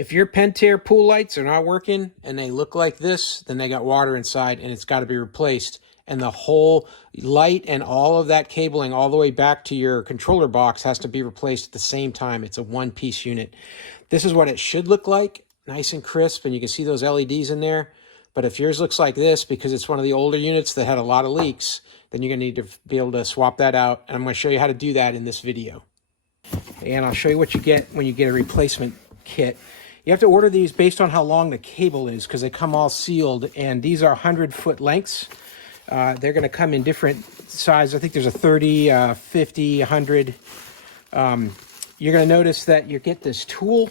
If your Pentair pool lights are not working and they look like this, then they got water inside and it's got to be replaced. And the whole light and all of that cabling all the way back to your controller box has to be replaced at the same time. It's a one-piece unit. This is what it should look like, nice and crisp, and you can see those LEDs in there. But if yours looks like this, because it's one of the older units that had a lot of leaks, then you're going to need to be able to swap that out. And I'm going to show you how to do that in this video. And I'll show you what you get when you get a replacement kit. You have to order these based on how long the cable is, because they come all sealed, and these are 100-foot lengths. They're going to come in different sizes. I think there's a 30, 50, 100. You're going to notice that you get this tool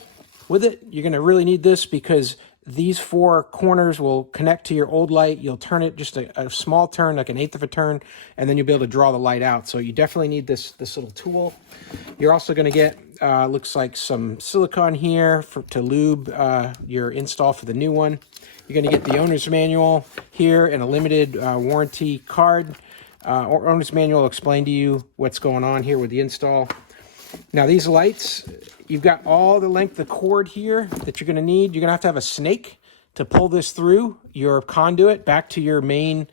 with it. You're going to really need this because these four corners will connect to your old light. You'll turn it just a small turn, like 1/8 of a turn, and then you'll be able to draw the light out. So you definitely need this little tool. You're also going to get, looks like some silicone here to lube your install for the new one. You're going to get the owner's manual here and a limited warranty card. Owner's manual will explain to you what's going on here with the install. Now these lights, you've got all the length of cord here that you're going to need. You're going to have a snake to pull this through your conduit back to your main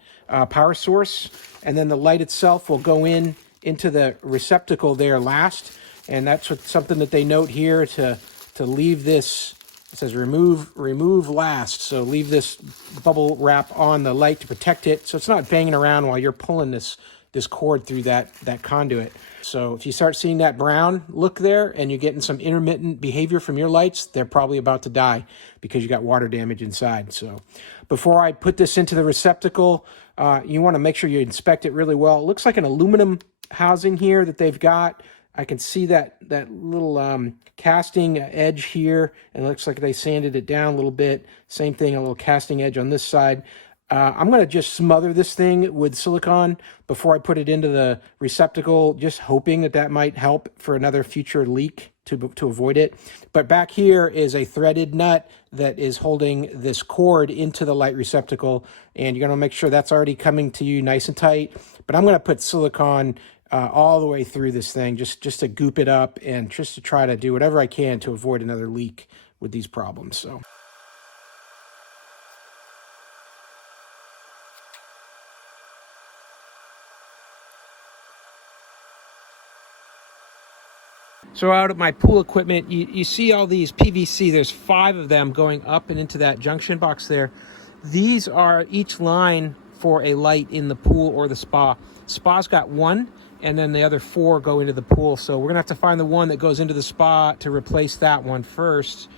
power source. And then the light itself will go into the receptacle there last. And that's something that they note here to leave this. It says remove last. So leave this bubble wrap on the light to protect it, so it's not banging around while you're pulling this cord through that conduit. So if you start seeing that brown look there and you're getting some intermittent behavior from your lights, they're probably about to die because you got water damage inside. So before I put this into the receptacle, you want to make sure you inspect it really well. It looks like an aluminum housing here that they've got. I can see that little casting edge here, and it looks like they sanded it down a little bit. Same thing, a little casting edge on this side. I'm going to just smother this thing with silicone before I put it into the receptacle, just hoping that might help for another future leak to avoid it. But back here is a threaded nut that is holding this cord into the light receptacle, and you're going to make sure that's already coming to you nice and tight. But I'm going to put silicone all the way through this thing just to goop it up and just to try to do whatever I can to avoid another leak with these problems. So out of my pool equipment, you see all these PVC. There's 5 of them going up and into that junction box there. These are each line for a light in the pool or the spa. Spa's got 1, and then the other 4 go into the pool. So we're gonna have to find the one that goes into the spa to replace that one first,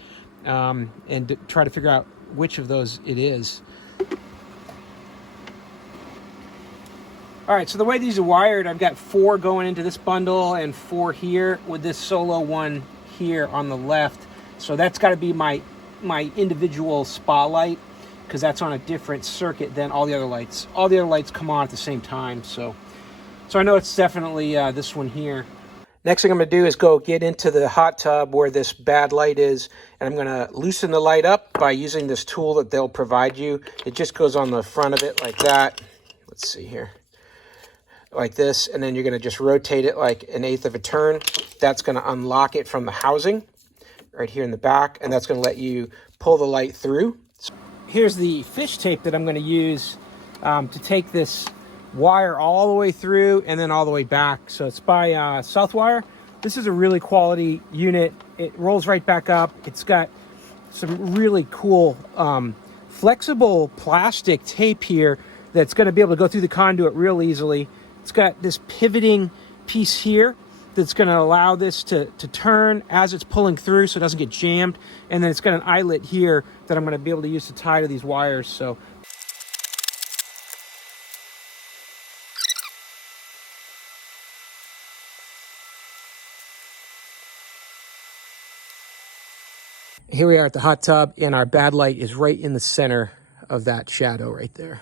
and try to figure out which of those it is. All right, so the way these are wired, I've got 4 going into this bundle and 4 here with this solo one here on the left. So that's got to be my individual spa light, because that's on a different circuit than all the other lights. All the other lights come on at the same time, so I know it's definitely this one here. Next thing I'm going to do is go get into the hot tub where this bad light is, and I'm going to loosen the light up by using this tool that they'll provide you. It just goes on the front of it like that. Let's see here. Like this, and then you're going to just rotate it like 1/8 of a turn. That's going to unlock it from the housing right here in the back, and that's going to let you pull the light through. So here's the fish tape that I'm going to use to take this wire all the way through and then all the way back. So it's by Southwire. This is a really quality unit. It rolls right back up. It's got some really cool flexible plastic tape here that's going to be able to go through the conduit real easily. It's got this pivoting piece here that's going to allow this to turn as it's pulling through so it doesn't get jammed. And then it's got an eyelet here that I'm going to be able to use to tie to these wires. So here we are at the hot tub, and our bad light is right in the center of that shadow right there.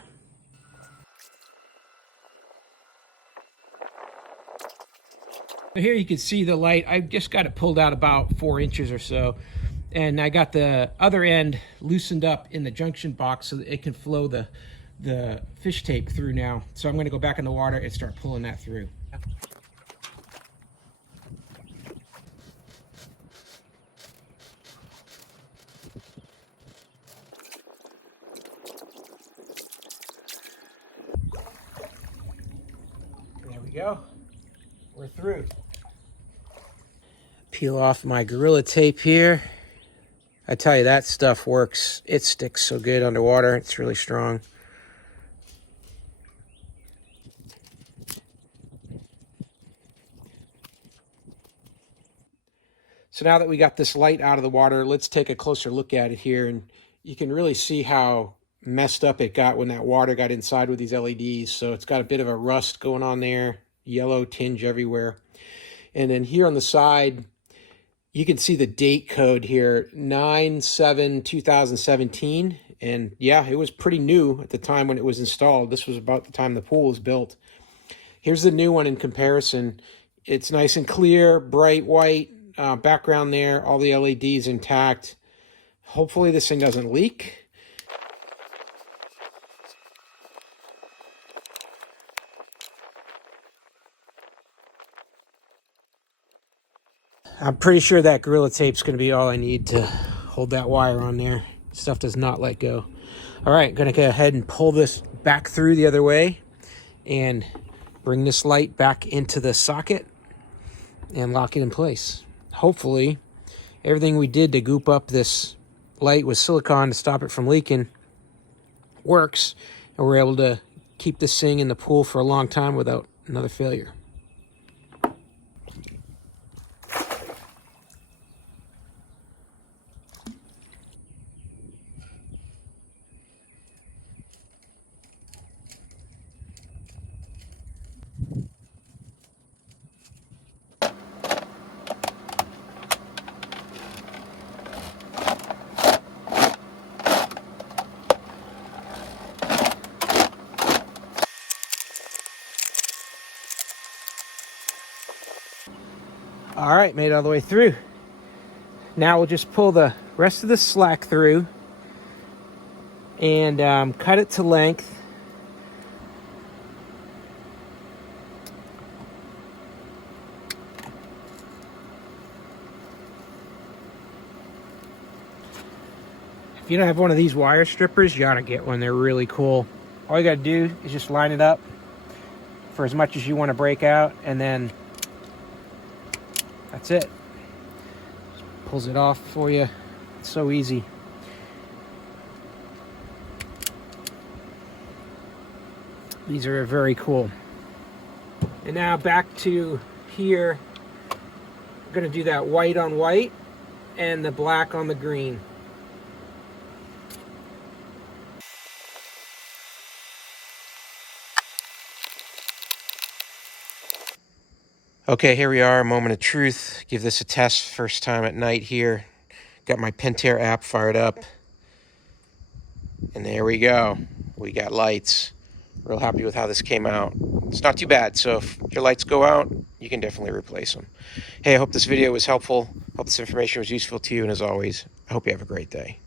Here you can see the light. I just got it pulled out about 4 inches or so, and I got the other end loosened up in the junction box so that it can flow the fish tape through now. So I'm going to go back in the water and start pulling that through. go. We're through. Peel off my Gorilla Tape here. I tell you, that stuff works. It sticks so good underwater. It's really strong. So now that we got this light out of the water, let's take a closer look at it here. And you can really see how messed up it got when that water got inside with these LEDs. So it's got a bit of a rust going on there, yellow tinge everywhere. And then here on the side, you can see the date code here, 9/7/2017. And yeah, it was pretty new at the time when it was installed. This was about the time the pool was built. Here's the new one in comparison. It's nice and clear, bright white background there, all the LEDs intact. Hopefully this thing doesn't leak. I'm pretty sure that Gorilla Tape's going to be all I need to hold that wire on there. Stuff does not let go. All right, going to go ahead and pull this back through the other way and bring this light back into the socket and lock it in place. Hopefully, everything we did to goop up this light with silicone to stop it from leaking works, and we're able to keep this thing in the pool for a long time without another failure. All right, made it all the way through. Now we'll just pull the rest of the slack through and cut it to length. If you don't have one of these wire strippers, you ought to get one. They're really cool. All you got to do is just line it up for as much as you want to break out, and then that's it. Just pulls it off for you. It's so easy. These are very cool. And now back to here. I'm going to do that white on white and the black on the green. Okay, here we are, a moment of truth. Give this a test, first time at night here. Got my Pentair app fired up. And there we go. We got lights. Real happy with how this came out. It's not too bad, so if your lights go out, you can definitely replace them. Hey, I hope this video was helpful. Hope this information was useful to you, and as always, I hope you have a great day.